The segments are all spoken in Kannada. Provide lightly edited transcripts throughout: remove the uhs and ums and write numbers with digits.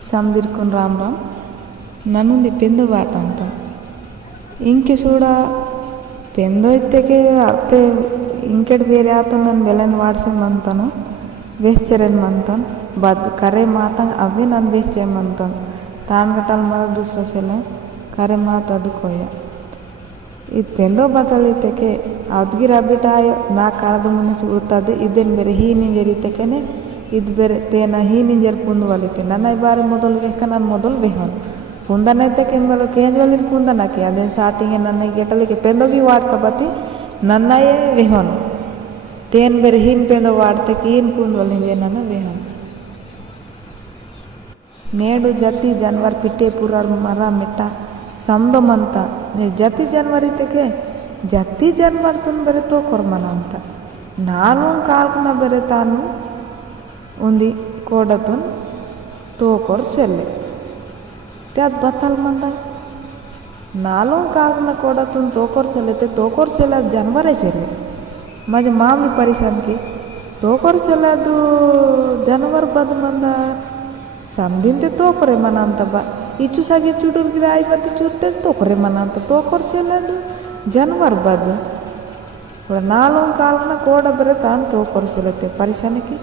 samdirkun ram ram nanundi pendo baata anta inke suda pendo itteke atte inket bere aatan nan belen waadsen mantanu vecheren mantan bad kare maatan ave nan vechen mantan taan gatal mala dusra sele kare maata adu koya ಇದು ಪೆಂದೋ ಬದಲಿತಕ್ಕೆ ಅವ್ದಿಗೆ ರಬ್ಬಿಟಾಯ ನಾ ಕಾಳದ ಮುನ್ನ ಸುಡುತ್ತದೆ ಇದನ್ನು ಬೇರೆ ಹೀನಿಂಜರಿತಕ್ಕನೆ ಇದು ಬೇರೆ ತೇನ ಹೀನಿಂಜರ್ ಪುಂದು ವಲಿತೆ ನನ್ನ ಬಾರಿ ಮೊದಲು ಗೆಕ್ಕ ನಾನು ಮೊದಲು ಬೇಹನು ಪುಂದನೈತಕ್ಕೆ ಎಂಬರು ಕೇಂದ್ರದಲ್ಲಿ ಪುಂದನಕ್ಕೆ ಅದೇನು ಸ್ಟಾರ್ಟಿಂಗೆ ನನ್ನ ಗೆಟಲಿಗೆ ಪೆಂದೋಗಿ ವಾಡ್ಕಬತ್ತಿ ನನ್ನಯೇ ಬೇಹನು ತೇನ್ ಬೇರೆ ಹೀನ್ ಪೆಂದೋ ವಾಡ್ತಕ್ಕೆ ಹೀನ್ ಪುಂದು ವಲಿಂಜೆ ನನ್ನ ಬೇಹನು ನೇಡು ಜತಿ ಜಾನುವಾರು ಪಿಟ್ಟೆ ಪುರಾಡ ಮರ ಮಿಟ್ಟ ಸಮದಮಂತ ನೀವು ಜತಿ ಜಾನುವಾರು ಇತ್ತಕ್ಕೆ ಜತಿ ಜಾನುವಾರು ತುಂಬ ಬೇರೆ ತೋಕೊರ್ಮನ ಅಂತ ನಾನು ಕಾಲ್ಕುನ ಬೇರೆ ತಾನು ಉಂದಿ ಕೋಡತನ್ ತೋಕೊರ್ ಚೆಲ್ಲೆ ಅದು ಬತ್ತಲ್ ಮಂದ ನಾಲ್ಕು ಕಾಲ್ಕುನ ಕೋಡತನ್ ತೋಕೊರ್ ಚೆಲ್ಲೈತೆ ತೋಕೊರ್ ಚೆಲ್ಲ ಅದು ಜಾನುವಾರೇ ಚೆಲ್ಲೆ माझे मामली परेशान की तोकर चलादू जानवर बद मंद समदिन ते तोकरे मना ಅಂತ ಬಾ ಇಚ್ಚು ಸಾಗಿ ಚುಡುರ್ಗಿರ ಐವತ್ತು ಚುತ್ತೆ ತೋಕರೆ ಮನ ಅಂತ ತೋಕರ್ ಚಲಾದು जानवर बद नालों कालना कोड बरे तान तोकर चलते परेशान की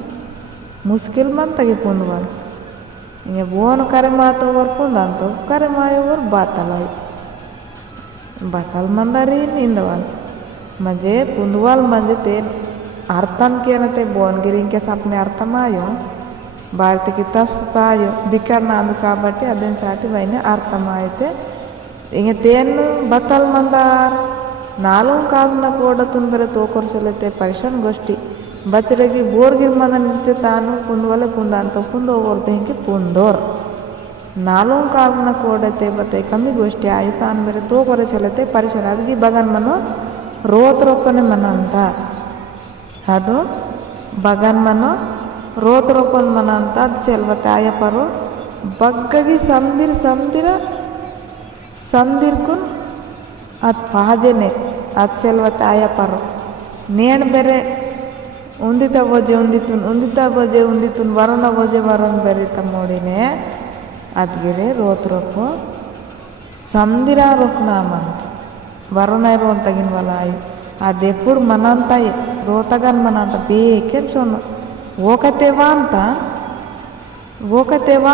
मुश्किल मन तगे पुंदवान इंगे बोन करे मातो वर पुंदांतो करे मायो वर बातलाई बातल मंदारी निंदवान म्हणजे पुंदवाल म्हणजे ते अर्थन केनते बोनगिरिंग के सपने अर्थमायो भारतकी तस्ततायो बिकरना अंद काबट्टी अदेन साटी वैने अर्थमायते इंगे तेन बतल मंदार नालों कालना कोडतुन बरे तोकोर्सलेते परिशन गोष्टी बचरेगी बोर्गिर मन नित्य तानु पुंदवले पुंदांतो पुंदो ओर्देंगे पुंदोर नालों कालना कोडते बते कमी गोष्टी आयतान बरे तोकोरे चलते परिशन अदगी बगन मनो रोतरोपने मन ಅಂತ ಅದು ಬಗನ್ ಮನೋ ರೋತರೋಪನ್ ಮನ ಅಂತ ಅದು ಸೆಲ್ವತ್ತೆ ಆಯಪರು ಬಗ್ಗಗಿ ಸಂದಿರ್ಕುನ್ ಅದು ಪಾಜೆನೆ ಅದು ಸೆಲ್ವತ್ತೆ ಆಯಪರು ನೇಣ್ ಬೇರೆ ಉಂದಿತ ಬೋಜೆ ಉಂದಿತುನ್ ವರಣ ಬೋಜೆ ವರಣ ಬೇರೆ ತಮ್ಮೋಡಿನೇ ಅದ್ಗಿರೆ ರೋತರೋಪು ಸಂದಿರ ರೋಕ್ನಾಮ ಅಂತ ವರುಣೈ ರೋಂತಗಿನ ವಲ ಆಯು ಅದೆప్పుడు ಮನಂತಾಯಿ ರೋತಗನ್ ಮನ ಅಂತ ಬೇಕೆನ್ ಸೊನ್ನು ಓಕತೆವಾ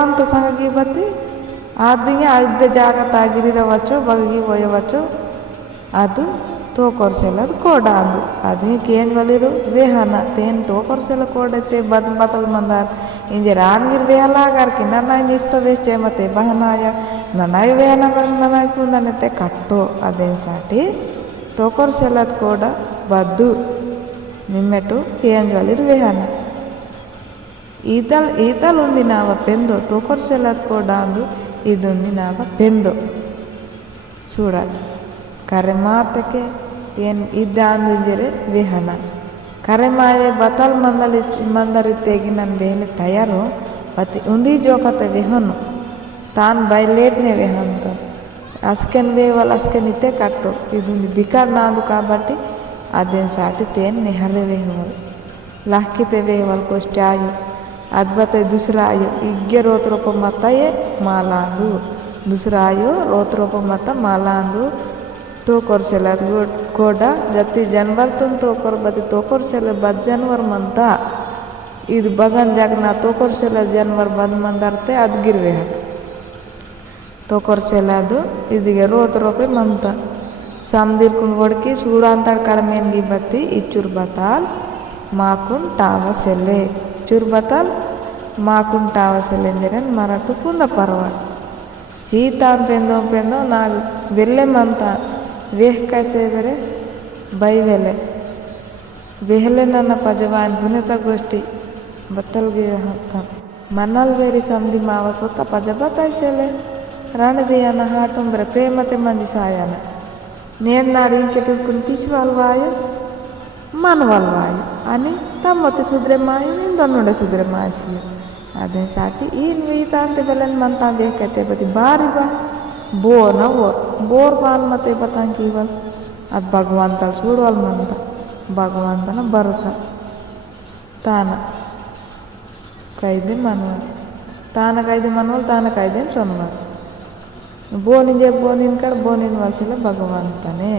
ಅಂತ ಸಂಗಗಿ ಬತ್ತಿ ಆದಿಗೆ ಐದ್ಯ ಜಾಗತ ಆಗಿರವಚ್ಚು ಬಗಿ ಒಯ್ಯవచ్చు ಅದು ತೋಕೊರ್ಸೆಲ್ಲ ಕೋಡ ಅಂದು ಅದೇ ಕೇನ್ ವಲಿರು ವೇಹನ ತೇನ್ ತೋಕೊರ್ಸೆಲ್ಲ ಕೋಡೈತೆ ಬದಲ್ ಮಂದಾರ ಇಂಜೆ ರಾನ್ಗಿರ್ ವೇಹಲಾಗಾರ್ಕಿ ನನ್ನ ಇಷ್ಟ ವೇಸ್ಟೆ ಮತ್ತೆ ಬಹನಾಯ ನನಗೆ ವೇಹನ ಬರ ನನಗೆ ಕುಂದನತೆ ಕಟ್ಟು ಅದೇನು ಸಾಟಿ ತೋಕೊರ್ಸೆಲ್ಲದ ಕೋಡ ಬದ್ದು ನಿಮ್ಮೆಟು ಕೇಂಜ್ ವಲಿರು ವೇಹನ ಈತಲ್ ಉಂದಿ ನಾವ ಪೆಂದು ತೋಕೊರ್ಸೆಲ್ಲದ ಕೋಡ ಅಂದು ಇದುಂದಿ ನಾವ ಪೆಂದು చూడ ಕರೆಮಾತಕ್ಕೆ ಏನು ಇದ್ದ ಅಂದಿದ್ದರೆ ವೇಹನ ಕರೆಮಾವೆ ಬತಲ್ ಮಂದರಿತೆಗಿ ನನ್ನ ಬೇಲೆ ತಯಾರು ಮತ್ತೆ ಉಂದಿ ಜೋಕತೆ ವೇಹನು ತಾನು ಬೈಲೇಟ್ನೆ ವೇಹಂತ ಅಸ್ಕೆನ್ ವೇವಲ್ ಅಸ್ಕೆನ್ ಇತ್ತೆ ಕಟ್ಟು ಇದು ಬಿಕಾರ್ ನಾದು కాబట్టి ಅದೇನು ಸಾಟಿ ತೇನ್ ನೆಹರೆ ವೇಹವಲ್ लाखिते वेवल कोष्ट आयु अद्भुत दूसरा आयु इग्गे रोतरोप मत ये मालांदु दूसरा आयु रोतरोप मत मालांदु तो कोर्सेल कोड जति जानवर तुम तो कोर बति तो कोर्सेल बद जानवर मंता इद बगन जगना तो कोर्सेल जानवर बद मंदरते अद गिरवे तो कोर्सेल अदु इदिगे रोतरोपे मंता समदिर कुन वडकी सूडांतड़ कड़मेनगी बत्ती इचुर बताल माकुन टावसेले चुर बताल माकुन टावसेले अंदरेन मराठु कुंद परवा सीता पेंदो पेंदो नाग वेल्ले मंता वेह कहते बेरे बई वेले वेहले ನನ್ನ ಪದವಾನ್ ಗುಣತ ಗೋಷ್ಠಿ ಬತ್ತಲ್ಗೆ ಹತ್ತ ಮನಲ್ ಬೇರಿ ಸಂಧಿ ಮಾವ ಸೊತ್ತ ಪದ ಬತಾಯಿಸಲೆ ರಣದಿಯನ ಹಾಟುಂಬ್ರೆ ಪ್ರೇಮತೆ ಮಂಜಿ ಸಾಯನ ನೇನ್ ನಾಡಿ ಕೆಟುಕುನ್ ಪಿಸ್ವಲ್ವಾಯ ಮನವಲ್ವಾಯ అని ತಮ್ಮತ್ತೆ ಸುದ್ರೆ ಮಾಯ ನಿಂದೊನ್ನೊಡೆ ಸುದ್ರೆ ಮಾಶಿ ಅದೇ ಸಾಟಿ ಇನ್ ವೀತ ಅಂತ ಬೆಲನ್ ಮಂತ ಬೇಕತೆ ಬದಿ ಬಾರಿ ಬಾ बो न वो बोर पान मते बतां कीवल अब भगवान तल सूडवल मंत भगवान तन भरोसा ताना कैदे मनवा తానకైదు మనవలు తానకైదేని సొన్నారు బోనిన్ చెప్పు బోనిన్ కాడ బోనిన్ వాళ్ళ భగవంతనే